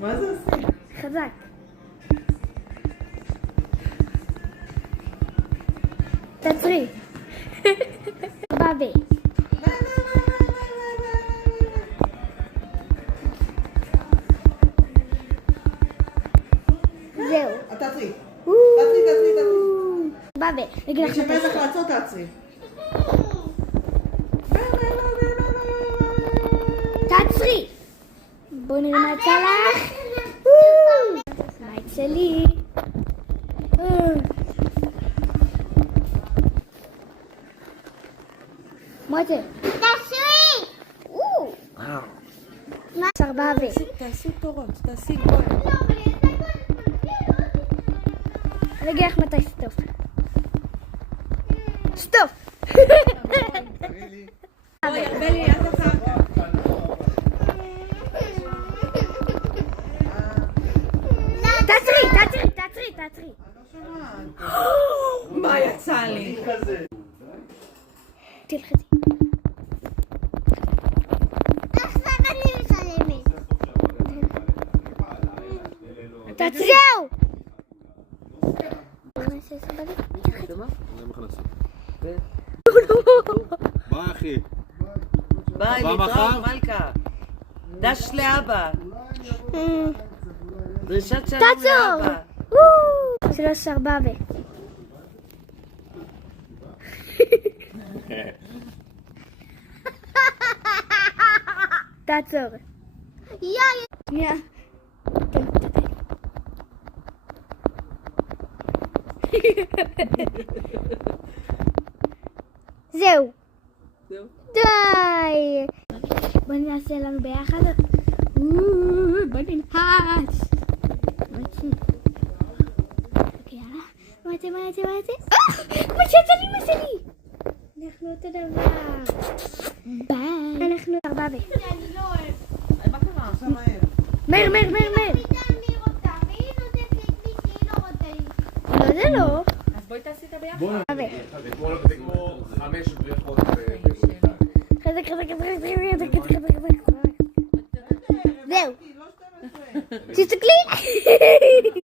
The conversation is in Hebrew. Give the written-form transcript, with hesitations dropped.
מה זה עושה? חזק. תעצרי. בבי. זהו. תעצרי. בבי. נגיד לך כשאומר לך לעצור תעצרי. תעצרי. בואו נראה מה יצא לך. מה יצא לי? מוטה. תעצרי! סרבבי. תעשי תורות, תעשי גול. אני אגיד לך מתי סטופ. סטופ! בואי, ארבלי, את אחר כך. תעצרי. מה יצא לי? תלחצי. זהו! מה אחי? ביי, להתראות מלכה. דש לאבא. דרישת שלום תעצור! לאבא. שלוש סרבבי. תעצור. שנייה. זהו. די. בוא נעשה לנו ביחד. בוא נלחץ. יאללה. מה זה? כמו שיצא לי מה שלי. אנחנו אותו דבר. ביי. אנחנו סרבבי. מה קרה? עכשיו מהר. לא זה לא. אז בואי תעשי את הביחד. זה כמו 5 בריכות. חזק. זהו. תסתכלי.